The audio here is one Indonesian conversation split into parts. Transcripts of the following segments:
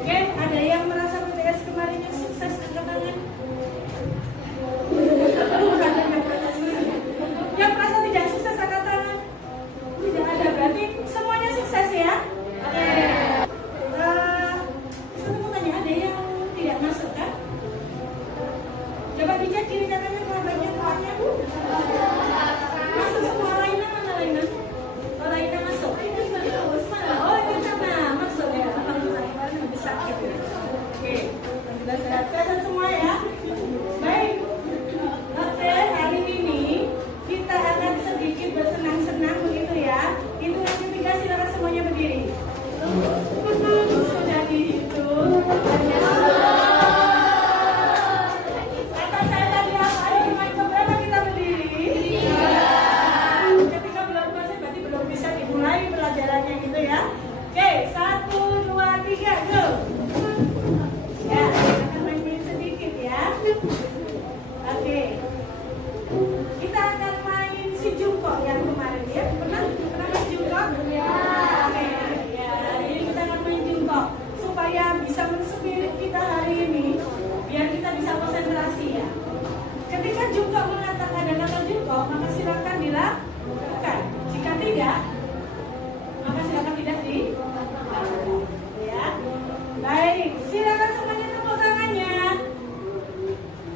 Oke, ada yang merasa PTS kemarin yang sukses angkat tangan? Yang merasa tidak sukses angkat tangan? Tidak ada, berarti semuanya sukses ya? Oke. Saya mau tanya, ada yang tidak masuk kan? Coba dicek kiri kanannya kalau bagian keluarnya. Masuk semua. Lainnya mana lainnya? Oh, lainnya masuk. Oh, ini sana masuk ya. Alhamdulillah, bisa gitu. Oke, kita sehat-sehat semua ya. Baik. Oke, hari ini kita akan sedikit bersenang-senang begitu ya. Hitungan ketiga, silakan semuanya berdiri. Sudah dihitung. Kata saya tadi apa? Hitungan keberapa kita berdiri? Ketika belum puasa berarti belum bisa dimulai pelajarannya gitu ya. Oke, 1, 2, 3, go. Ya, akan main sedikit ya. Oke. Kita akan main si jungkok yang kemarin ya. Pernah main jungkok? Ya. Oke. Ya, hari ini kita akan main jungkok supaya bisa menspirit kita hari ini, biar kita bisa konsentrasi ya. Ketika jungkok mengatakan ada kata jungkok, maka silakan dilakukan. Jika tidak, maka silakan tidak dilakukan. Ya. Baik, silakan semuanya tepuk tangannya.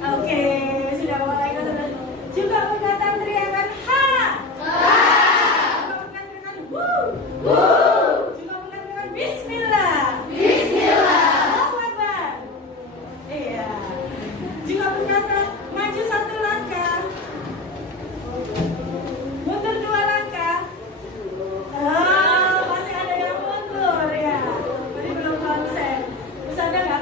Oke, sudah mulai konsentrasi. Juga perkataan teriakan ha. Juga perkataan wu. Juga perkataan bismillah. Allahu Akbar. Iya. Juga perkataan maju 1 langkah, mundur 2 langkah. Oh, masih ada yang mundur ya. Jadi belum konsen. Terus ada nggak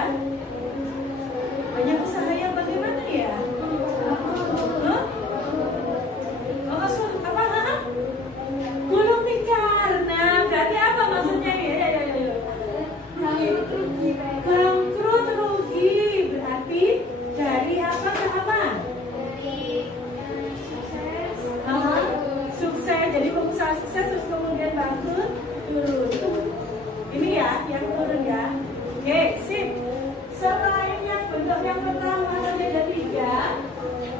ya? Banyak usaha yang bagaimana ya? Huh? Oh, apa? Gulung tikar. Nah, berarti apa maksudnya ya? Bangkrut rugi. Berarti dari apa ke apa? Sukses. Jadi pengusaha sukses terus kemudian bangkrut turun. Ini ya yang turun ya. Oke, sip. Selain yang bentuk yang pertama tadi ada 3,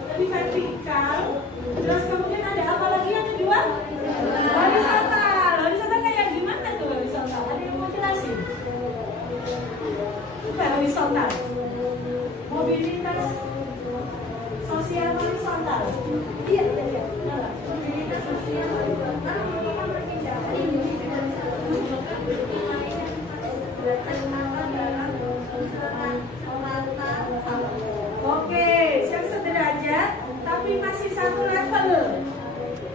tadi vertikal. Terus kemudian ada apa lagi yang kedua? Horizontal. Horizontal kayak gimana tuh horizontal? Ada yang mau jelasin? Apa horizontal? Mobilitas sosial horizontal. Iya. Mobilitas sosial horizontal merupakan perpindahan individu dan satu wilayah dalam oke, yang sederajat tapi masih satu level.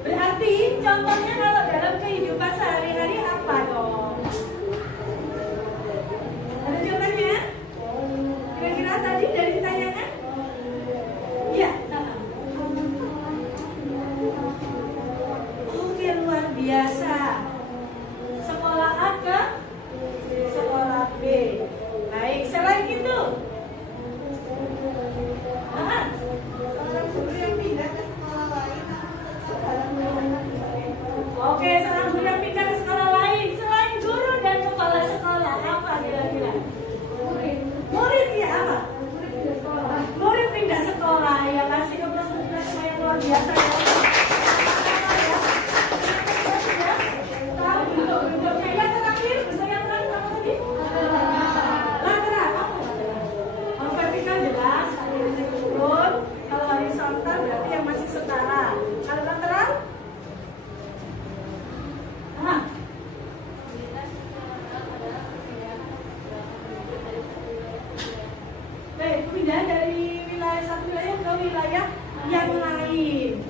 Berarti contohnya kalau dalam kehidupan sehari-hari apa dong? Ada jawabannya? Kira-kira tadi dari tayangan? Iya. Oke, luar biasa. Sekolah A ke sekolah B. Baik, selain itu seorang guru yang pindah ke sekolah lain oke, seorang guru yang pindah ke sekolah lain. Selain guru dan kepala sekolah, apa kira-kira? Murid ya apa? Murid pindah sekolah. Ya, kasih ke plus yang luar biasa ya. Tahu bentuk-bentuknya. Yang terakhir, bentuk yang terakhir apa tadi? Lateral. Kalau vertikal jelas, ada yang turun. Kalau horizontal berarti yang masih setara. Kalau lateral? Pindah dari wilayah satu wilayah ke wilayah yang lain.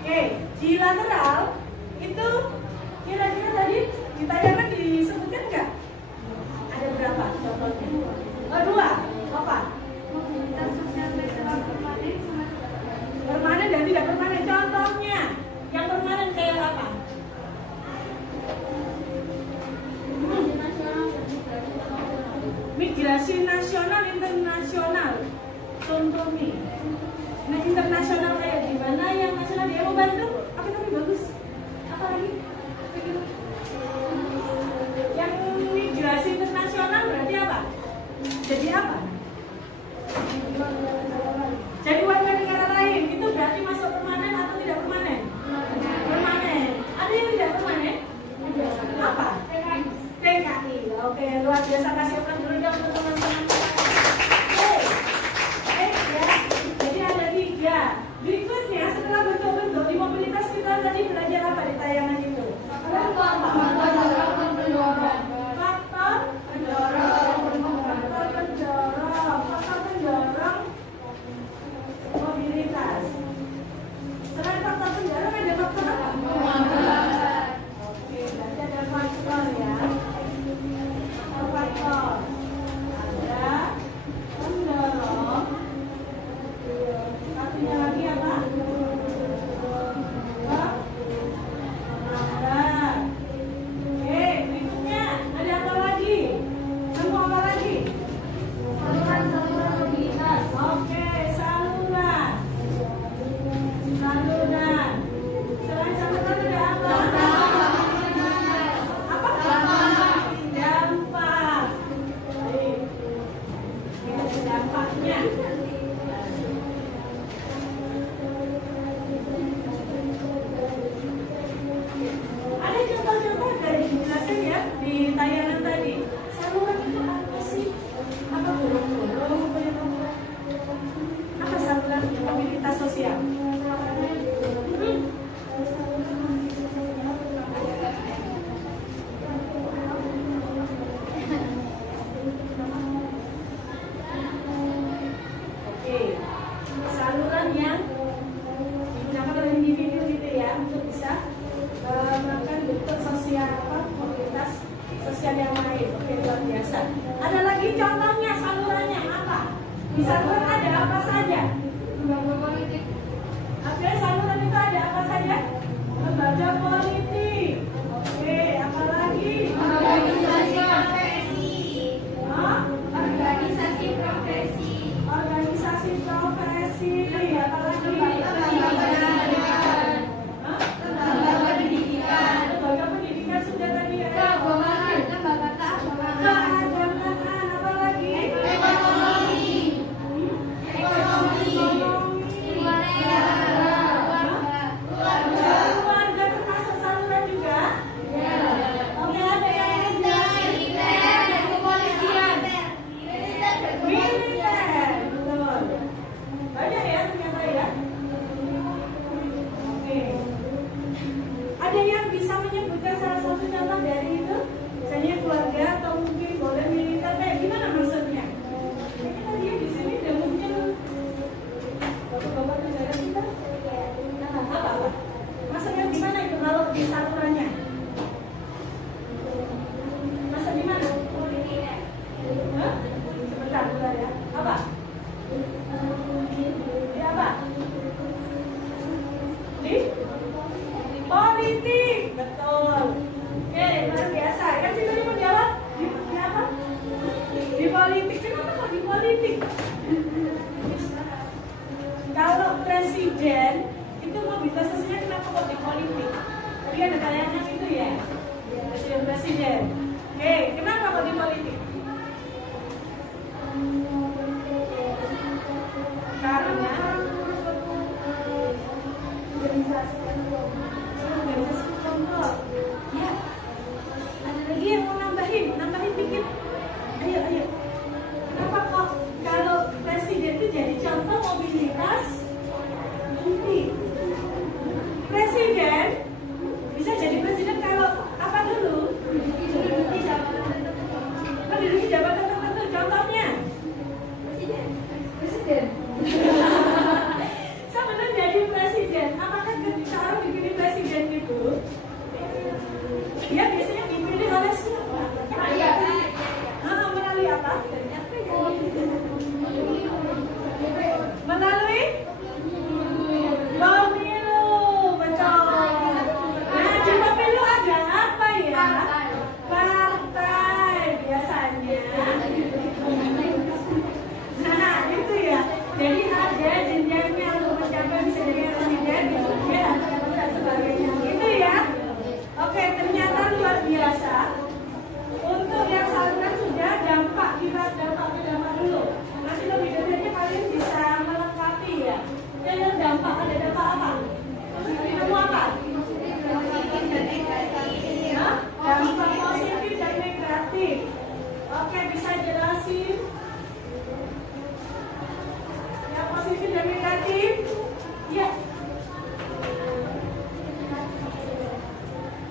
Oke, di lateral itu kira-kira tadi di tayangan disebutkan nggak? Ada berapa contohnya? Oh, 2. Apa? Mobilitas sosial permanen. Permanen dan tidak permanen. Contohnya, yang permanen kayak apa? Migrasi nasional, internasional. Contoh nih. Nah, internasional kayak gimana? Yang nasional dia mau bantu? Apa tapi bagus? Apa lagi? Yang migrasi internasional berarti apa? Jadi apa? Jadi warga negara lain. Itu berarti masuk permanen atau tidak permanen? Permanen. Ada yang tidak permanen? Apa? TKI. Oke, luar biasa. Kasih open dulu dong untuk teman-teman. Jadi ada 3. Berikutnya setelah bentuk-bentuk di mobilitas kita tadi belajar apa di tayangan itu? Faktor pendorong mobilitas. Selain faktor pendorong ada faktor apa? Oke, berarti ada faktor ya. Faktor ada pendorong. Satunya lagi apa? Penambah. Oke, berikutnya ada apa lagi? Kamu apa lagi? Saluran mobilitas. Oke, saluran. Selain saluran ada apa? Apa? Dampak. Baik. Ini ada dampaknya. Ada contoh-contoh dari dijelaskan ya di tayangan tadi. Saluran itu apa sih? Apa burung-burung? Apa saluran mobilitas sosial? Di saluran ada apa saja? Lembaga politik. Oke, saluran itu ada apa saja? Lembaga politik. Oke, apa lagi? Organisasi profesi. Hah? Organisasi profesi. Organisasi profesi. Apa lagi? Hah? Lembaga pendidikan. Lembaga pendidikan sudah tadi ya. Keagamaan. Lembaga keagamaan. Keagamaan. Apa lagi? Ekonomi. Ekonomi. Keluarga termasuk saluran juga? Oke, ada yang ingin jelasin? Militer dan kepolisian. Militer, betul. Banyak ya ternyata ya. Oke. Ada yang bisa menyebutkan salah satu contoh dari itu? Misalnya keluarga atau mungkin boleh militer, kayak gimana maksudnya? Kayaknya tadi di sini udah mungkin bapak-bapak negara kita. Apa? Maksudnya gimana itu kalau di salurannya? Masa di mana? Hah? Sebentar ya. Apa? Di apa? Di politik, betul. Oke, luar biasa. Yang sih tadi mau jawab di apa? Di politik. Kenapa kok di politik? Kalau presiden itu mobilisasinya kenapa kok di politik? Tadi ada tayangan itu ya, presiden. Oke, kenapa kok di politik? Karena organisasi kelompok. Ya. Ada lagi yang mau nambahin dikit. Ayo. Kenapa kok kalau presiden itu jadi contoh mobilitas inti? Presiden bisa jadi presiden kalau apa dulu? Menduduki jabatan tertentu. Contohnya? Presiden. Sebelum jadi presiden, apakah ketika orang dipilih presiden itu, dia biasanya dipilih oleh siapa? Rakyat. Melalui apa? Melalui pemilu, betul. Nah, di pemilu ada apa ya? Partai biasanya. Nah, itu ya. Jadi ada jenjangnya untuk mencapai bisa jadi presiden, ya, dan sebagainya. Gitu ya. Oke, ternyata luar biasa. Untuk yang saluran sudah dampak, kita dampak dulu. Nanti lebih detailnya kalian bisa melengkapi ya. Yang dampak, ada dampak apa? Nemu apa? Hah? Dampak positif dan negatif. Oke, bisa jelasin? Yang positif dan negatif? Ya.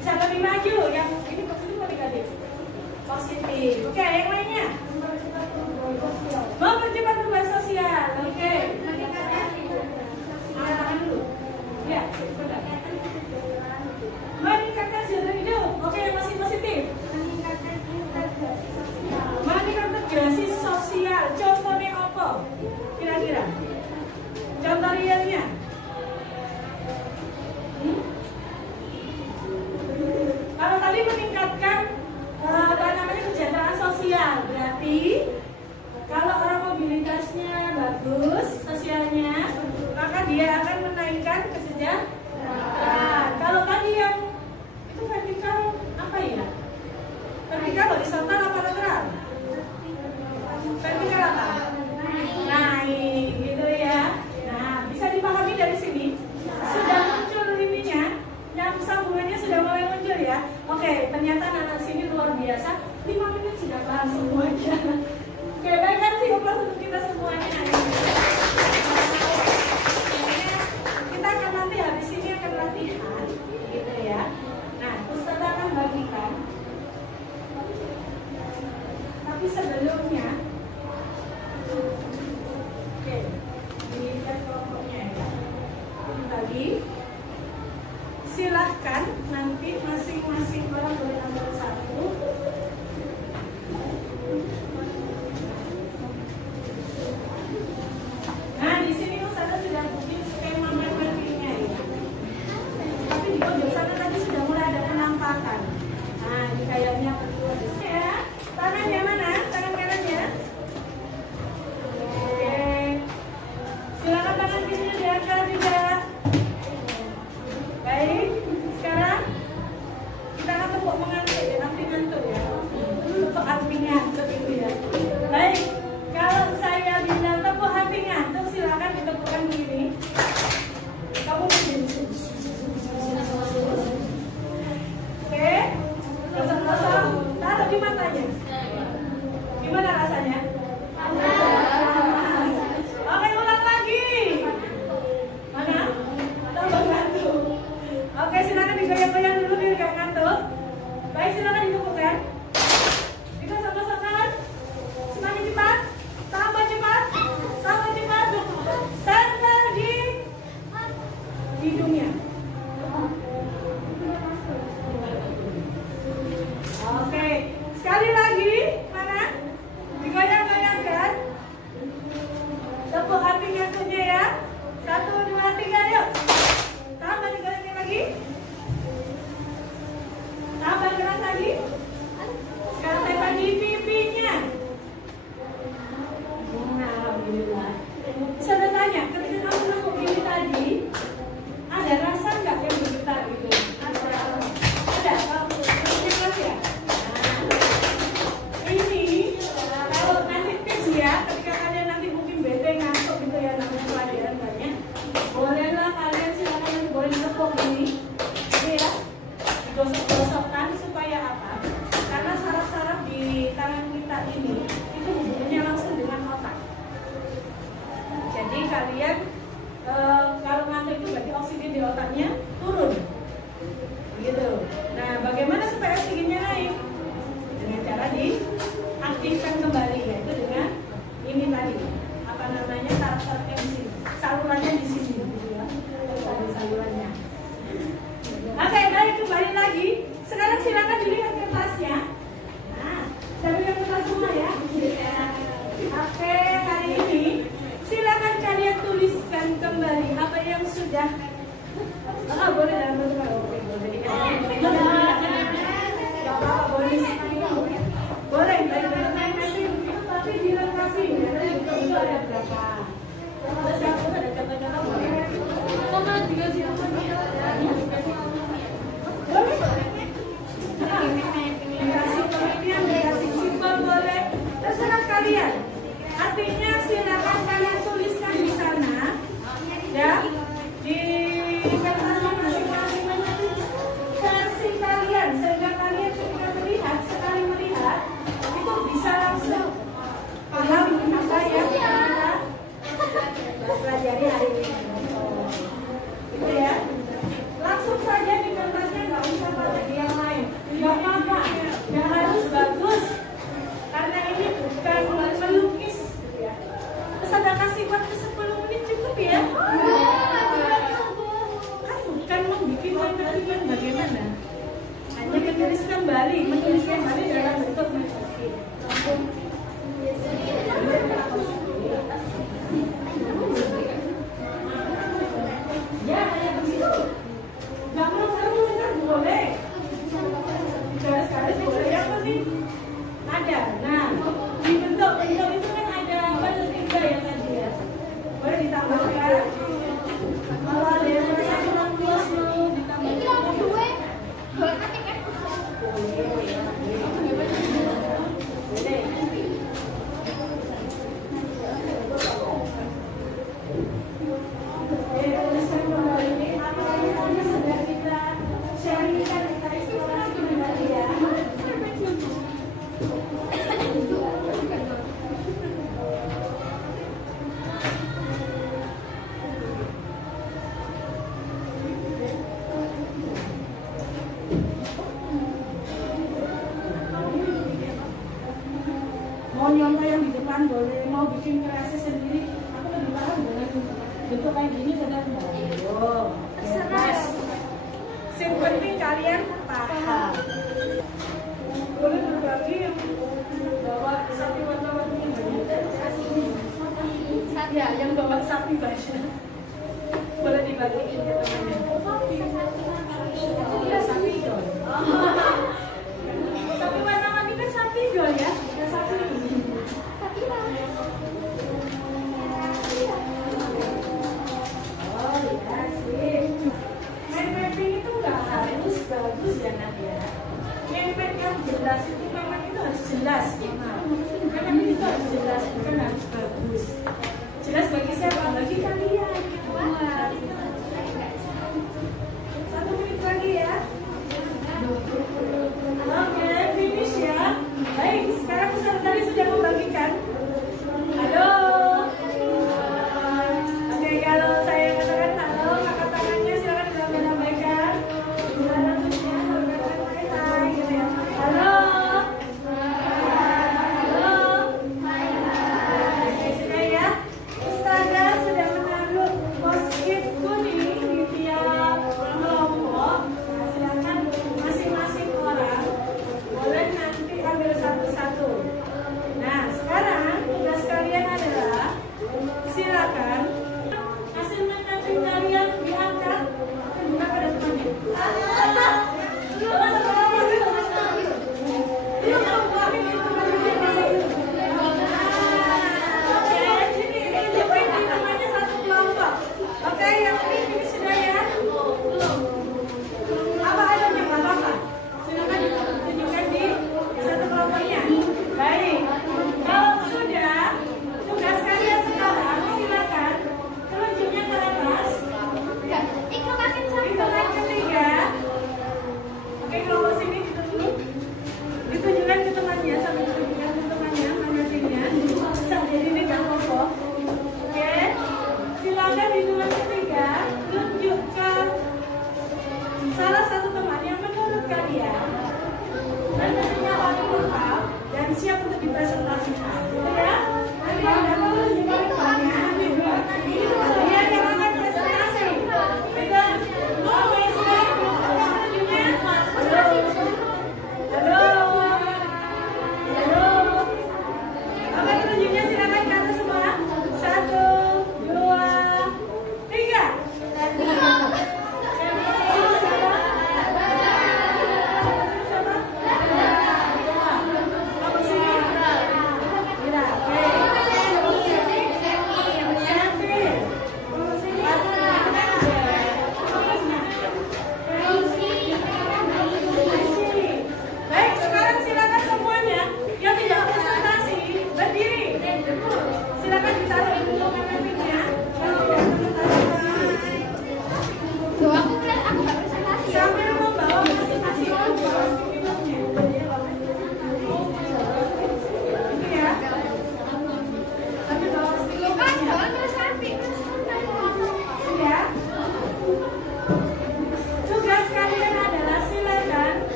Bisa lebih maju. Yang ini positif atau negatif? Positif. Oke, yang lainnya? Mempercepat perubahan sosial. Oke. Tangan dulu. Ya, sudah. Meningkatkan kesejahteraan hidup. Oke, yang masih positif. Meningkatkan integrasi sosial. Contohnya apa? Kira-kira. Contoh realnya. Kalau tadi meningkatkan kesejahteraan sosial, berarti kalau orang mobilitasnya bagus, sosialnya, maka dia akan menaikkan kesejahteraan. Kalau tadi yang itu vertikal apa ya? Vertikal horizontal apa lateral? Vertikal apa? Naik, gitu ya. Nah, bisa dipahami dari waktu 10 menit cukup ya? Kan bukan membuat kalimat bagaimana? Hanya menulis kembali dalam bentuk metode. Ya, kayak begitu. Nggak mau kamu kan boleh. Garis-garis boleh yang penting ada. Nah, di bentuk itu kan ada batas tiga ya tadi ya. Boleh ditambahkan. Kalau ada yang merasa kurang puas mau ditambahkan. Boleh. Tuliskan kembali apa yang sudah kita sharingkan, kita eksplorasi kembali ya. Mau nyontoh yang di depan boleh, mau bikin kreasi sendiri. Aku lebih paham dengan bentuk kayak gini sudah mau. Terserah. Yang penting kalian paham. Boleh berbagi yang bawa sapi warna-warni yang banyak. Ya, yang bawa sapi banyak. Boleh dibagiin ke temannya. Iya, sapi dong. Sapi warna-warni kan sapi dong ya. Sapi. Oh iya sih. Mind mapping itu nggak harus bagus ya Nadia. Mind map yang jelas itu memang itu harus jelas. Memang itu harus jelas, bukan harus bagus. Jelas bagi siapa? Bagi kalian. Satu menit lagi ya. Oke, finish ya. Baik, sekarang peserta tadi sudah membagikan. Halo. Oke, kalau saya katakan halo, angkat tangannya silakan dilambaikan. Gimana tulisnya? Hai, gitu ya. Halo. Halo. Oke, sudah ya. Ustazah sudah menaruh post-it kuning di tiap kelompok. Nah, silakan masing-masing orang boleh nanti ambil satu-satu. Nah, sekarang tugas kalian adalah silakan hasil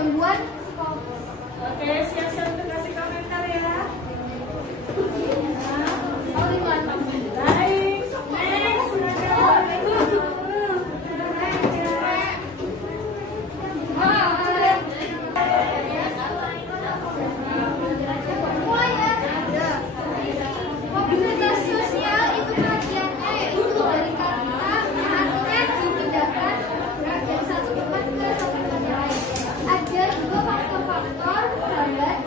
gangguan. Oke, siap-siap untuk kasih komentar ya. Baik, next. Mobilitas sosial itu pengertiannya yaitu dari kata yang artinya dipindahkan dari satu tempat ke satu tempat yang lain. Ada juga faktor-faktor terlambat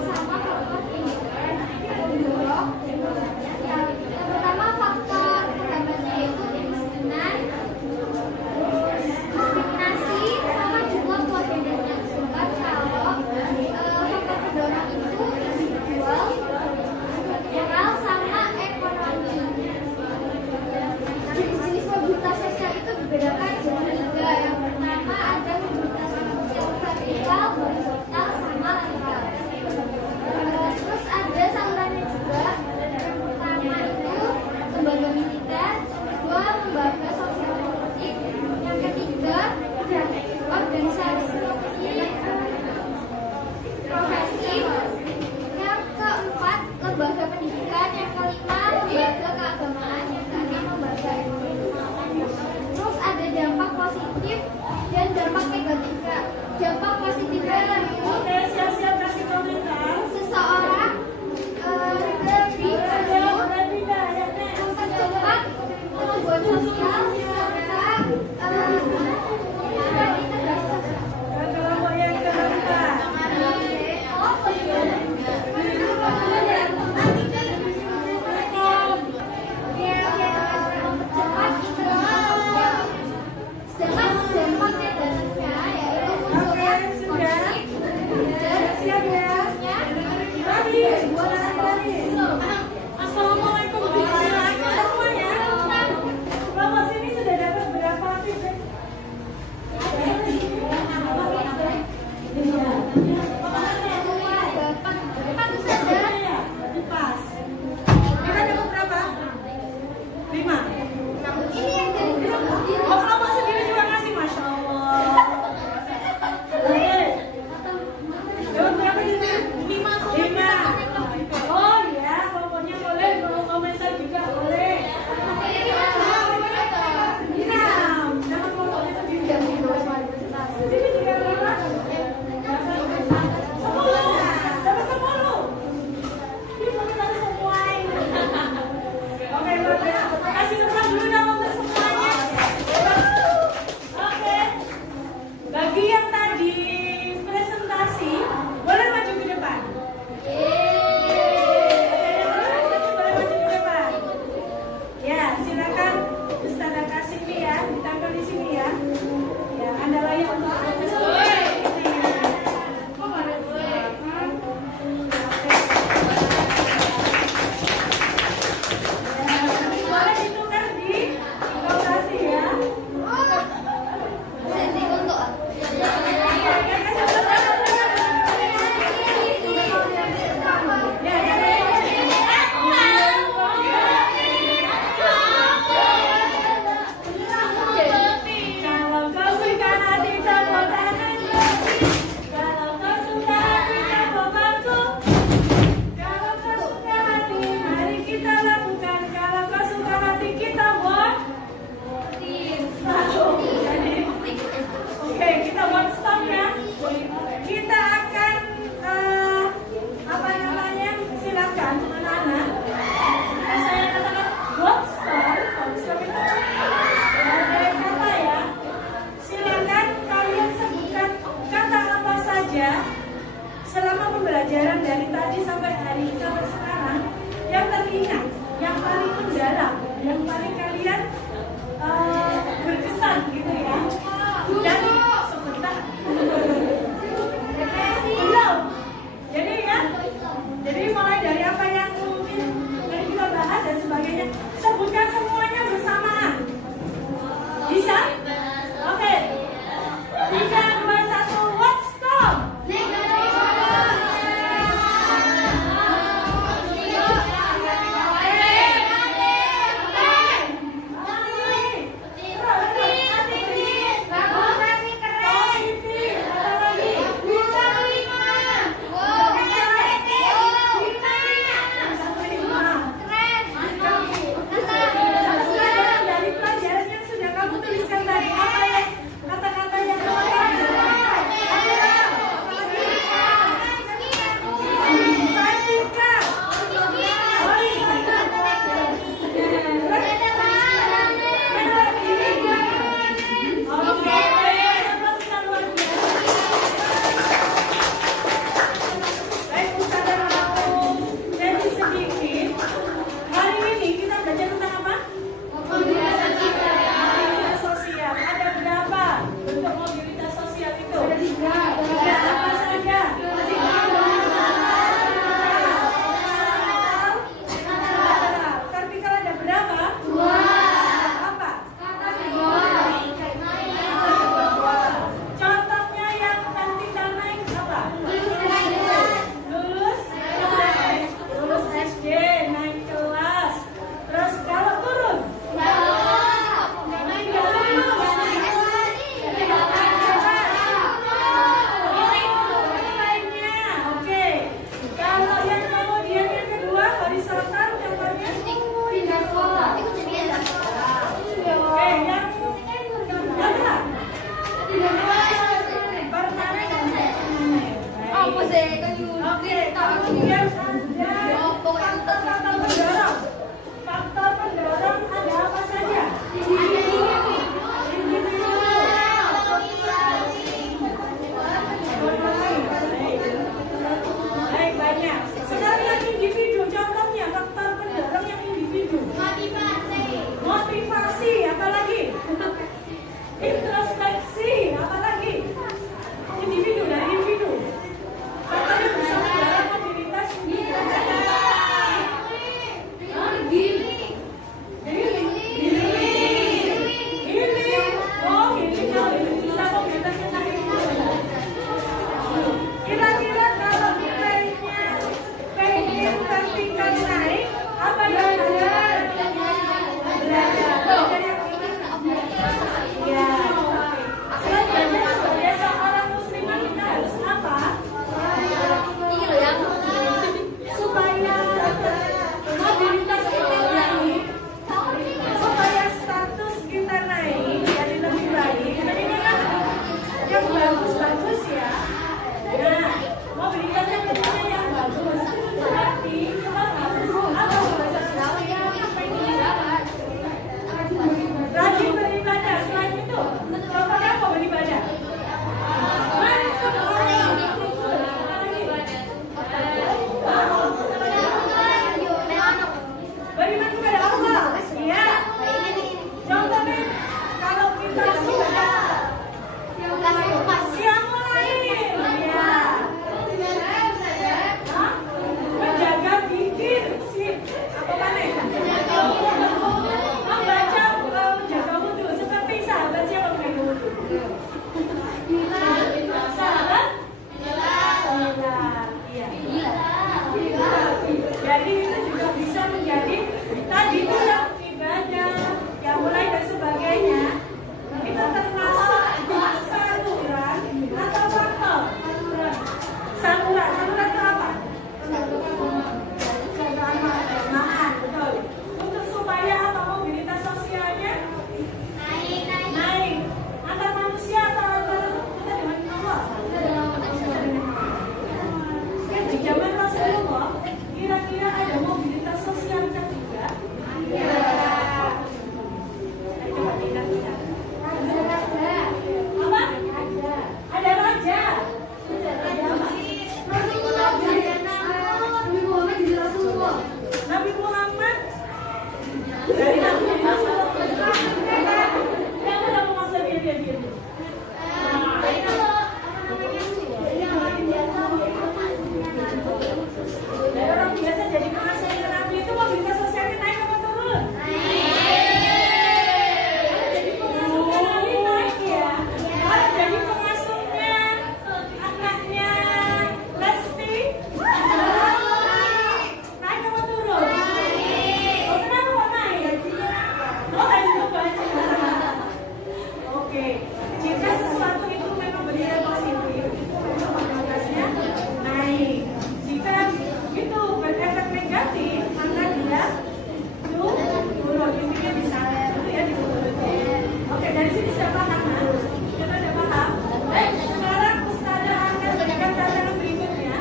Dari sini sudah paham kan? Kita sudah paham. Baik, sekarang Ustazah akan berikan tantangan berikutnya.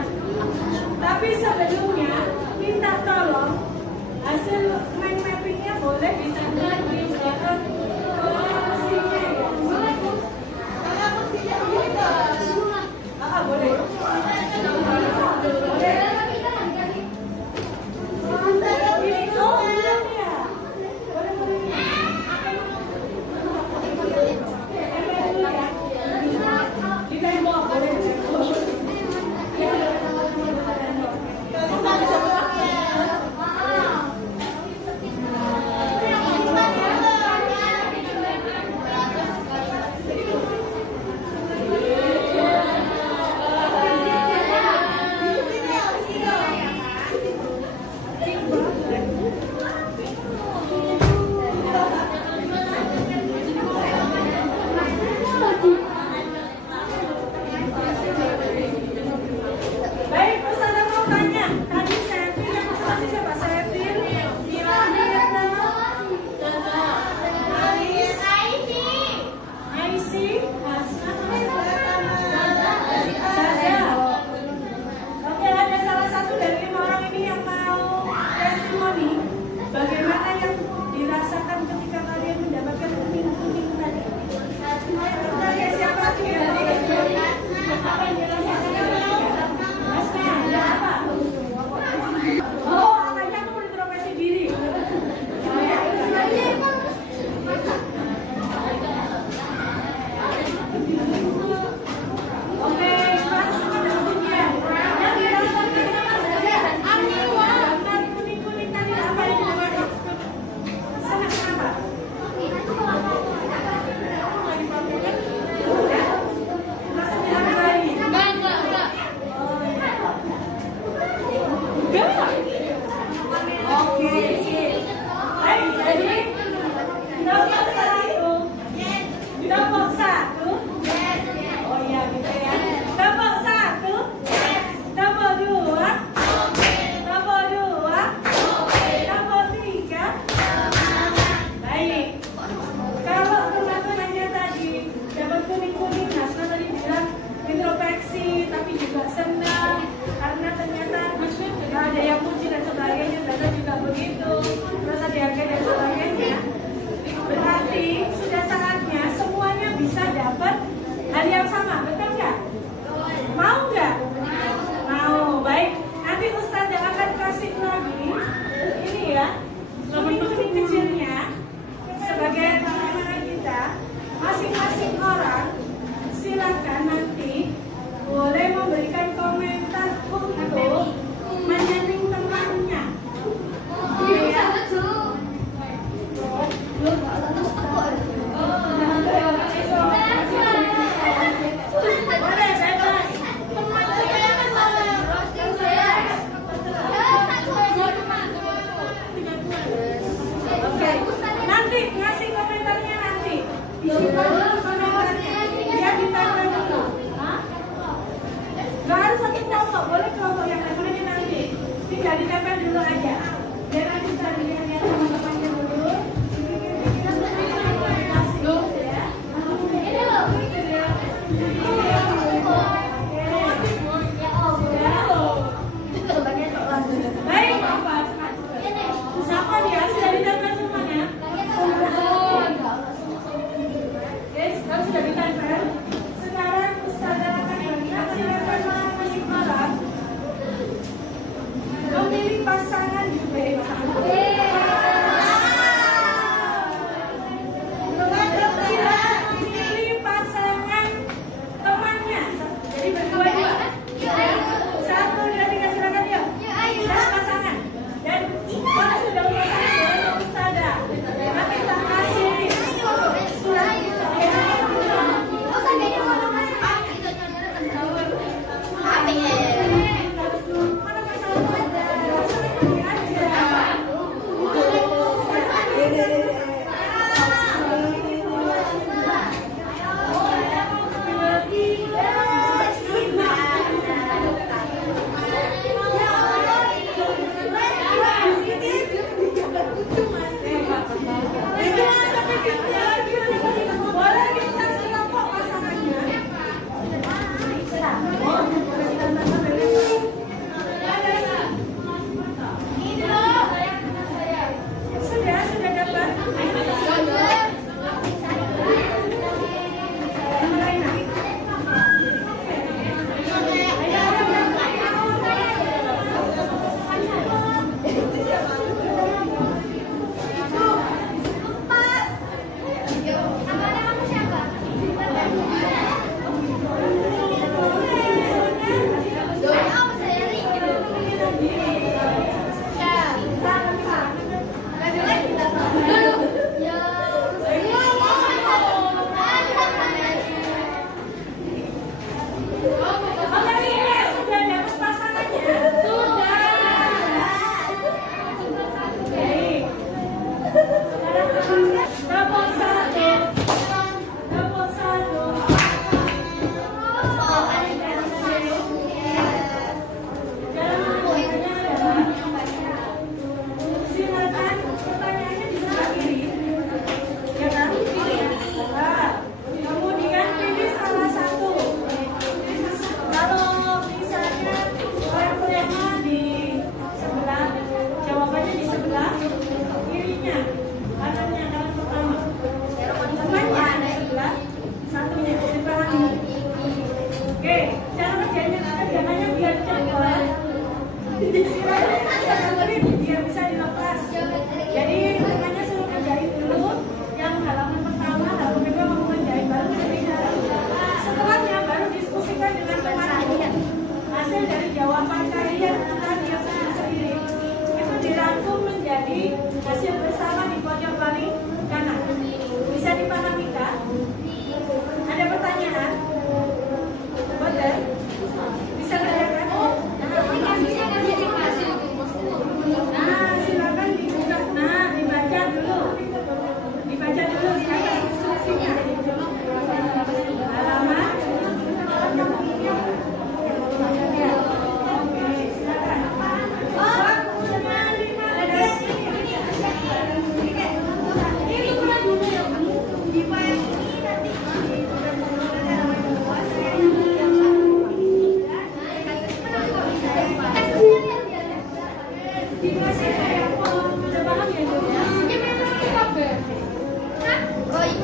Tapi sebelumnya minta tolong hasil mind mappingnya boleh dicatat di belakang kursinya ya. Boleh.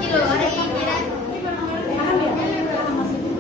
loh, ada ini kan. Paham ya? Maksudnya.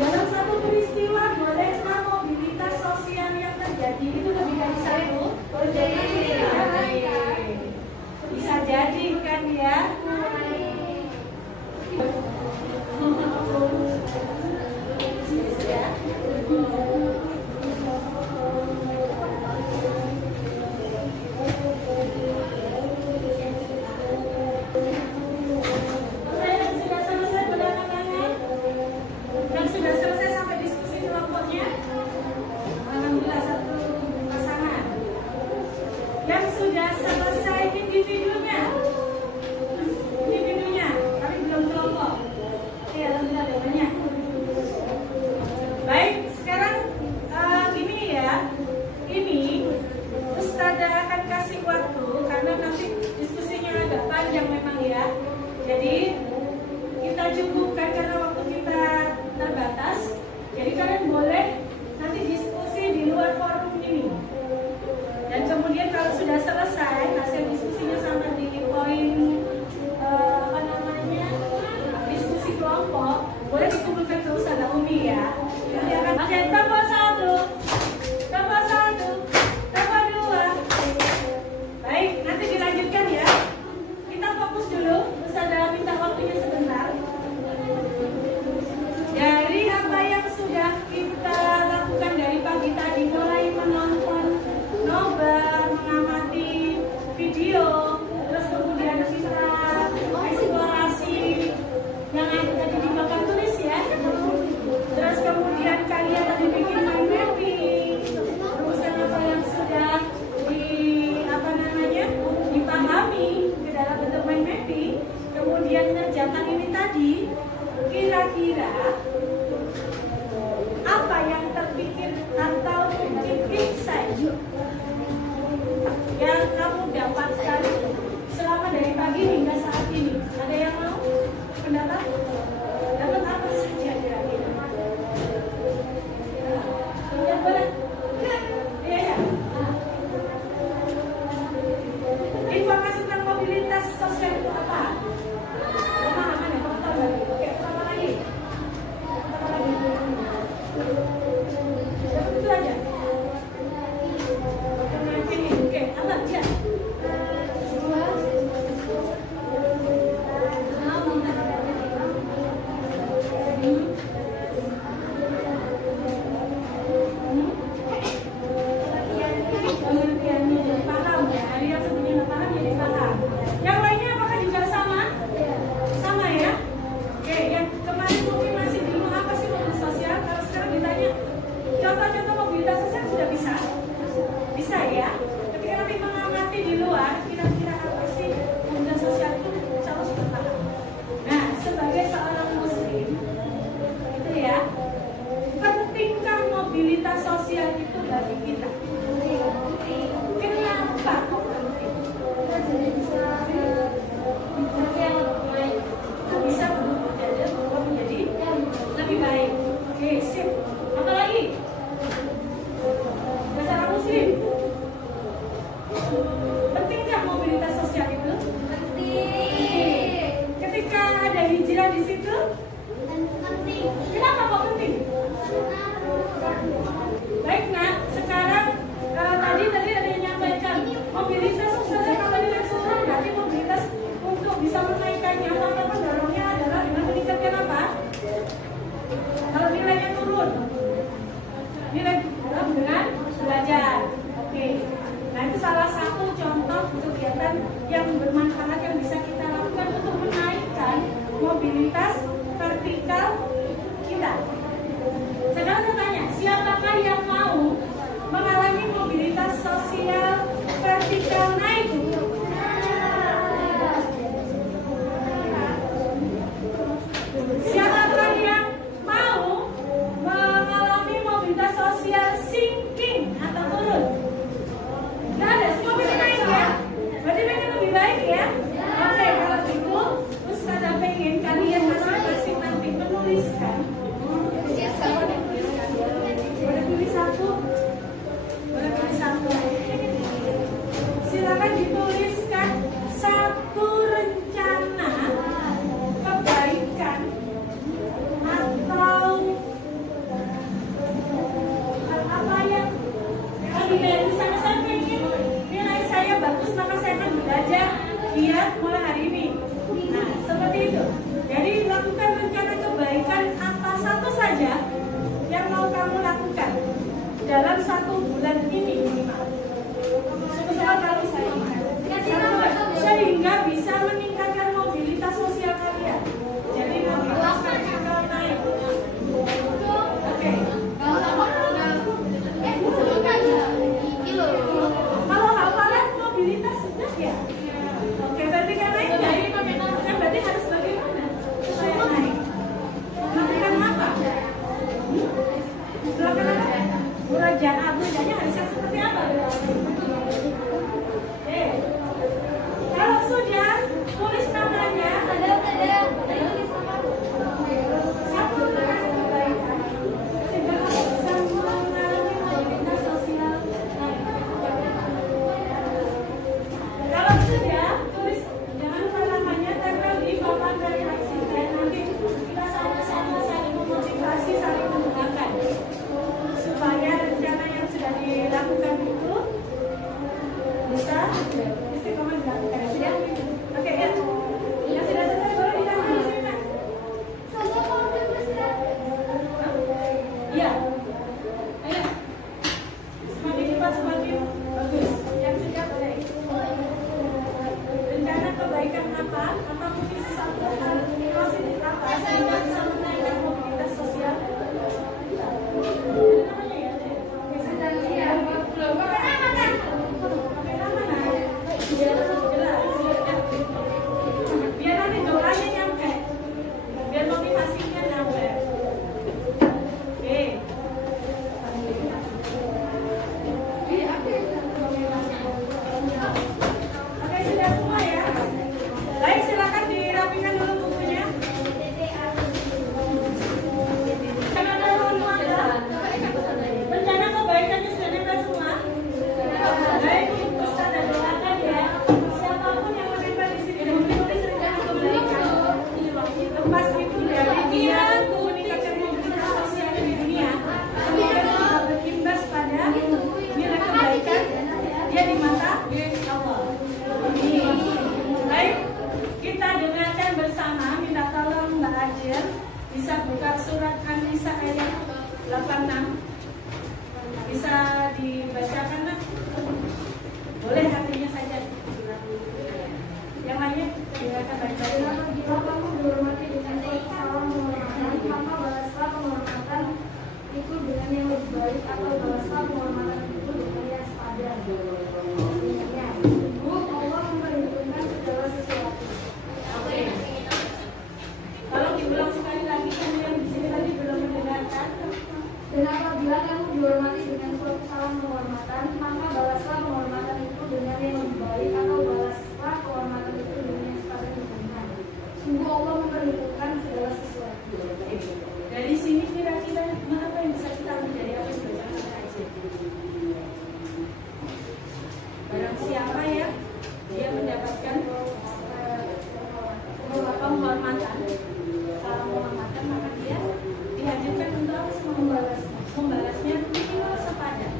Dalam satu peristiwa bolehkah mobilitas sosial yang terjadi itu lebih dari satu? Bisa jadi kan ya? Yang sudah selesai individunya, tapi belum kelompok. Ya, alhamdulillah ada banyak. Baik, sekarang gini ya, ini Ustazah akan kasih waktu karena nanti diskusinya agak panjang memang ya. Jadi kita cukupkan karena waktu kita terbatas. Jadi kalian boleh nanti diskusi di luar forum ini. Dan kemudian kalau sudah selesai hasil diskusinya sampai di poin diskusi kelompok, boleh dikumpulkan ke Ustazah Umi ya. Nanti akan tambah satu, tambah dua. Baik, nanti dilanjutkan ya. Kita fokus dulu. Ustazah minta waktunya sebentar. Dari apa yang sudah kita lakukan dari pagi tadi, mulai menonton nobar, mengamati video, terus kemudian kita eksplorasi yang ada tadi di papan tulis ya. Terus kemudian kalian tadi bikin main mapping, kau naik? Siapakah yang mau mengalami mobilitas sosial sinking atau turun? Nggak ada, semua pengen naik ya? Berarti pengen lebih baik ya? Oke, kalau gitu, terus kada pengen kalian masing-masing nanti menuliskan. Siapa menuliskan? Boleh tulis satu? Boleh tulis satu. Silakan dituliskan satu rencana kebaikan atau apa yang misalnya saya pengen nilai saya bagus maka saya akan belajar giat mulai hari ini. Nah, seperti itu. Jadi lakukan rencana kebaikan apa satu saja yang mau kamu lakukan dalam 1 bulan ini minimal. Sehingga bisa meningkatkan mobilitas sosial kalian. Jadi mobilitas kalian naik. Oke. Kalau hafalan mobilitas sudah ya. Oke, berarti kan naik dari kan berarti harus bagaimana supaya naik? Melakukan apa? Melakukan apa? Murajaah harusnya seperti apa? Kalau sudah tulis namanya, ada satu rencana kebaikan sehingga bisa mengalami mobilitas sosial. Kalau sudah tulis, jangan lupa namanya, tempel di papan dari aksi dan nanti kita sama-sama saling memotivasi, saling mendengarkan supaya rencana yang sudah dilakukan itu bisa istiqomah dilakukan ya. Oke ya. Yang sudah selesai boleh ditangani sini. Iya. Ayo. Semakin cepat semakin bagus. Yang sudah boleh. Rencana kebaikan apa? Apa mungkin sesuatu hal positif apa sehingga bisa menaikkan mobilitas sosial? Namanya ya. Biar nanti doanya nyampe, biar motivasinya nyampe. Oke. Oke, sudah semua ya. Baik, silakan dirapikan dulu bukunya. Rencana kebaikannya sudah nempel semua. Baik, Ustaz dan doakan ya. Siapapun yang menempel di sini dan menulis rencana kebaikan. Lepas itu dari dia meningkatkan mobilitas sosial di dunia. Semoga juga berimbas pada nilai kebaikan dia di mata Allah. Baik, kita dengarkan bersama. Minta tolong Mbak Ajir bisa buka surat An-Nisa ayat 86. Bisa dibacakan Nak? Boleh artinya saja. Yang lainnya silakan baca. Jika kamu dihormati dengan salam penghormatan, maka balaslah penghormatan itu dengan yang lebih baik atau balaslah penghormatan itu dengan yang sepadan. Allah memperhitungkan segala sesuatu. Oke. Tolong diulang sekali lagi kan yang di sini tadi belum mendengarkan. Dan apabila kamu dihormati dengan suatu salam penghormatan, maka balaslah penghormatan itu dengan yang lebih baik atau balaslah penghormatan itu dengan yang sepadan dengannya. Sungguh Allah memperhitungkan segala sesuatu. Dari sini kira-kira apa yang bisa kita ambil dari apa yang dibacakan oleh Aisyah? Barang siapa ya dia mendapatkan penghormatan, salam penghormatan, maka dia dihadirkan untuk membalasnya minimal sepadan.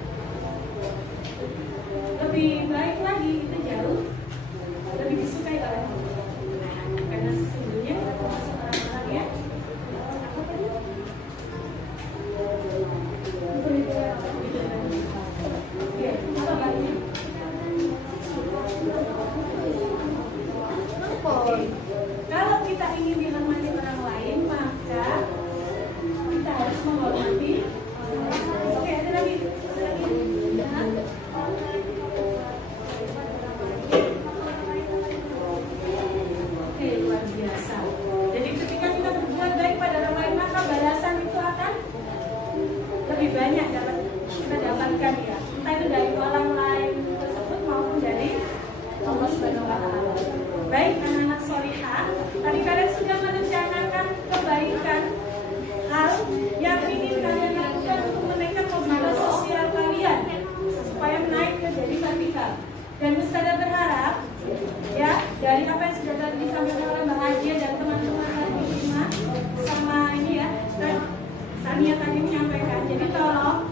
Tania tadi menyampaikan. Jadi tolong,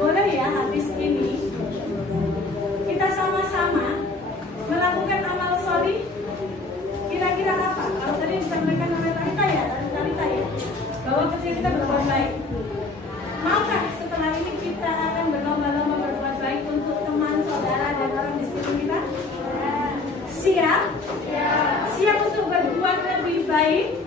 boleh ya habis ini kita sama-sama melakukan amal sholih. Kira-kira apa? Kalau tadi disampaikan oleh Talita ya, bahwa kecil kita berbuat baik. Maukah setelah ini kita akan berlomba-lomba berbuat baik untuk teman, saudara, dan orang di sekitar kita? Siap? Siap untuk berbuat lebih baik?